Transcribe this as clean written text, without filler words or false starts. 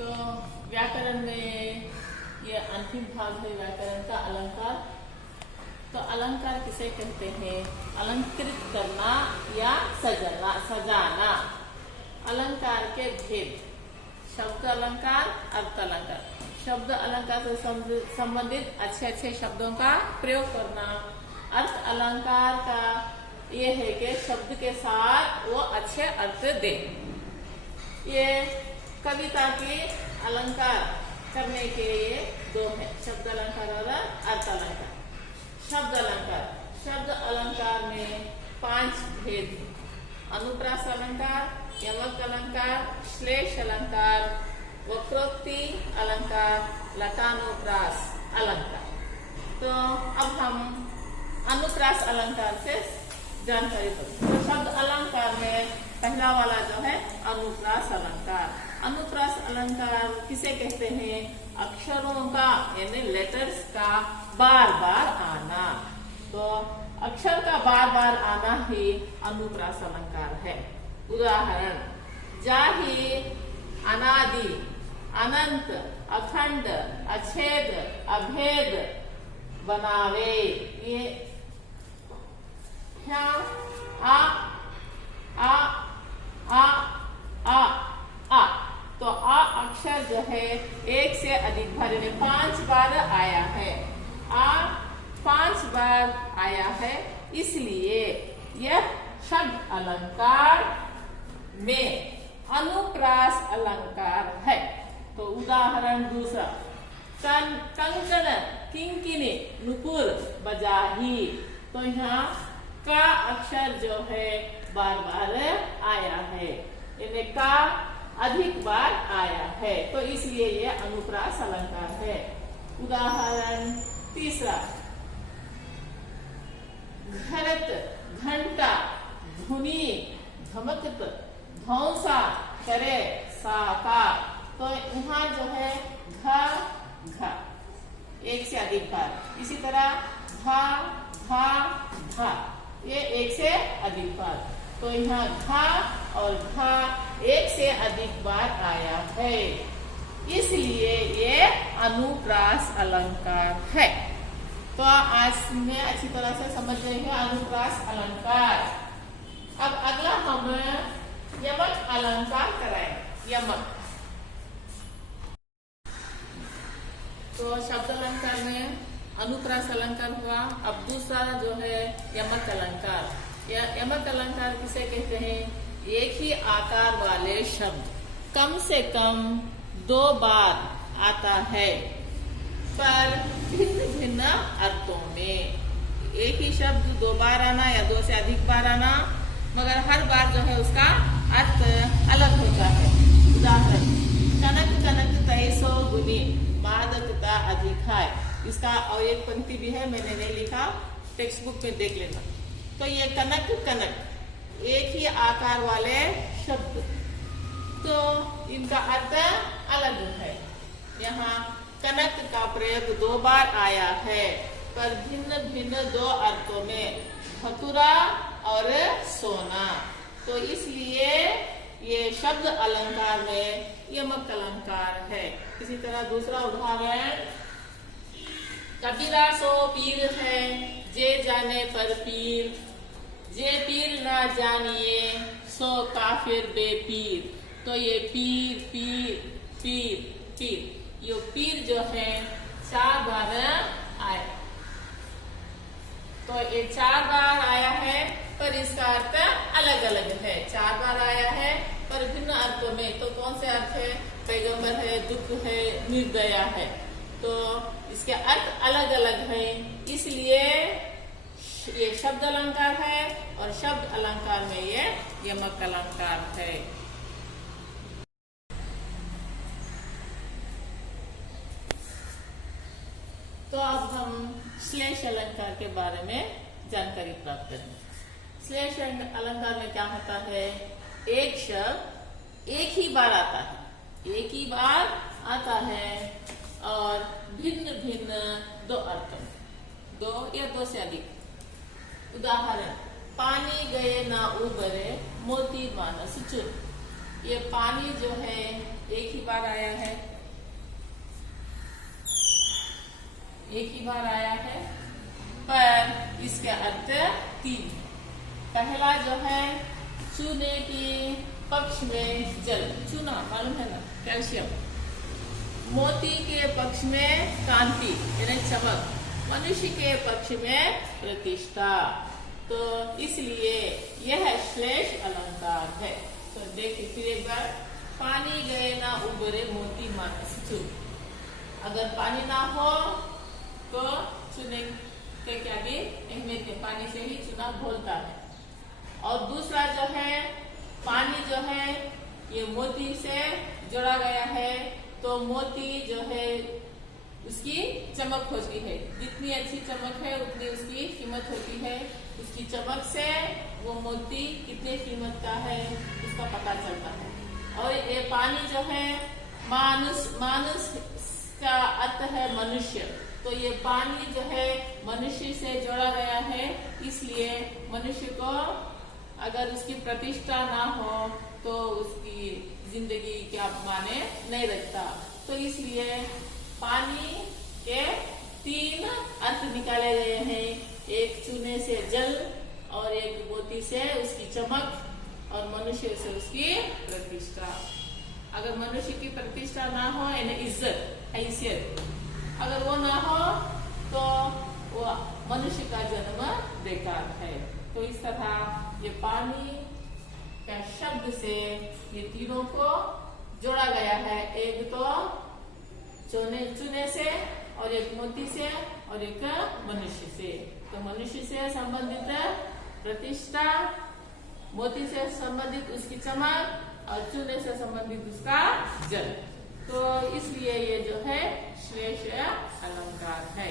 तो व्याकरण में ये अंतिम भाग है व्याकरण का, अलंकार। तो अलंकार किसे कहते हैं? अलंकृत करना या सजाना। अलंकार के भेद: शब्द अलंकार, अर्थ अलंकार। शब्द अलंकार से संबंधित अच्छे अच्छे शब्दों का प्रयोग करना। अर्थ अलंकार का ये है कि शब्द के साथ वो अच्छे अर्थ दे। ये कविता के अलंकार करने के लिए दो है, शब्द अलंकार और अर्थ अलंकार। शब्द अलंकार में 5 भेद: अनुप्रास अलंकार, यमक अलंकार, श्लेष अलंकार, वक्रोक्ति अलंकार, लटानुप्रास अलंकार। तो अब हम अनुप्रास अलंकार से जानकारी करें। तो शब्द अलंकार में पहला वाला जो है अनुप्रास अलंकार। अनुप्रास अलंकार किसे कहते हैं? अक्षरों का यानी लेटर्स का बार बार आना। तो अक्षर का बार बार आना ही अनुप्रास अलंकार है। उदाहरण: जाहि, अनादि, अनंत, अखंड, अछेद, अभेद, बनावे। ये आ तो आ अक्षर जो है एक से अधिक बार 5 बार आया है। आ 5 बार आया है, इसलिए यह शब्द अलंकार में अनुप्रास अलंकार है। तो उदाहरण दूसरा: कंकण, किंकिनी, नुपुर, बजाही। तो यहाँ का अक्षर जो है बार बार आया है, इनमें का अधिक बार आया है, तो इसलिए ये अनुप्रास अलंकार है। उदाहरण तीसरा: घरत, घंटा, धुनी, धमकत, धौसा, करे, साकार। तो यहाँ जो है घ एक से अधिक बार। इसी तरह धा, धा, धा, ये एक से अधिक बार। तो यहाँ घा और घा एक से अधिक बार आया है, इसलिए ये अनुप्रास अलंकार है। तो आज में अच्छी तरह से समझ रहे हैं अनुप्रास अलंकार। अब अगला हम यमक अलंकार कराएं। यमक तो शब्द अलंकार में अनुप्रास अलंकार हुआ। अब दूसरा जो है यमक अलंकार। यमक अलंकार किसे कहते हैं? एक ही आकार वाले शब्द कम से कम 2 बार आता है, पर भिन्न भिन्न अर्थों में। एक ही शब्द 2 बार आना या 2 से अधिक बार आना, मगर हर बार जो है उसका अर्थ अलग होता है। उदाहरण: कनक कनक तैसो गुनी, मादकता अधिक है। इसका और एक पंक्ति भी है, मैंने नहीं लिखा, टेक्स्ट बुक में देख लेना। तो ये कनक कनक एक ही आकार वाले शब्द, तो इनका अर्थ अलग है। यहाँ कनक का प्रयोग 2 बार आया है, पर भिन्न भिन्न 2 अर्थों में, धतुरा और सोना। तो इसलिए ये शब्द अलंकार में यमक अलंकार है। इसी तरह दूसरा उदाहरण: कबीरा सो पीर है, जे जाने पर पीर, जे पीर ना जानिए, सो काफिर बेपीर। तो ये पीर पीर पीर पीर, ये पीर जो है 4 बार आया। तो ये 4 बार आया है, पर इसका अर्थ अलग अलग है। 4 बार आया है, पर भिन्न अर्थों में। तो कौन से अर्थ है? पैगंबर है, दुख है, निर्दया है। तो इसके अर्थ अलग अलग है, इसलिए ये शब्द अलंकार है, और शब्द अलंकार में ये यमक अलंकार है। तो अब हम श्लेष अलंकार के बारे में जानकारी प्राप्त करेंगे। श्लेष अलंकार में क्या होता है? एक शब्द एक ही बार आता है, एक ही बार आता है, और भिन्न भिन्न 2 अर्थ, 2 या 2 से अधिक। उदाहरण: पानी गए ना उबरे, मोती मानस चुर। ये पानी जो है एक ही बार आया है, एक ही बार आया है, पर इसके अर्थ 3। पहला जो है चूने के पक्ष में जल, चूना मालूम है ना, कैल्शियम। मोती के पक्ष में कांति यानी चमक, मनुष्य के पक्ष में प्रतिष्ठा। तो इसलिए यह श्लेष अलंकार है। तो देखिए फिर एक बार, पानी गए ना उबरे मोती मानस चून। अगर पानी ना हो तो चूने के क्या भी अहमियत है, पानी से ही चूना घोलता है। और दूसरा जो है, पानी जो है ये मोती से जोड़ा गया है, तो मोती जो है उसकी चमक होती है। जितनी अच्छी चमक है उतनी उसकी कीमत होती है। उसकी चमक से वो मोती कितने कीमत का है उसका पता चलता है। और ये पानी जो है, मानुष का अर्थ है मनुष्य, तो ये पानी जो है मनुष्य से जोड़ा गया है। इसलिए मनुष्य को अगर उसकी प्रतिष्ठा ना हो तो उसकी जिंदगी क्या माने नहीं रखता। तो इसलिए पानी के 3 अर्थ निकाले गए हैं, एक चूने से जल, और एक मोती से उसकी चमक, और मनुष्य से उसकी प्रतिष्ठा। अगर मनुष्य की प्रतिष्ठा ना हो यानी इज्जत, हैसियत, अगर वो ना हो तो वो मनुष्य का जन्म बेकार है। तो इस तरह ये पानी के शब्द से ये तीनों को जोड़ा गया है, एक तो चूने से, और एक मोती से, और एक मनुष्य से। तो मनुष्य से संबंधित प्रतिष्ठा, मोती से संबंधित उसकी चमक, और चूने से संबंधित उसका जल। तो इसलिए ये जो है श्लेष अलंकार है।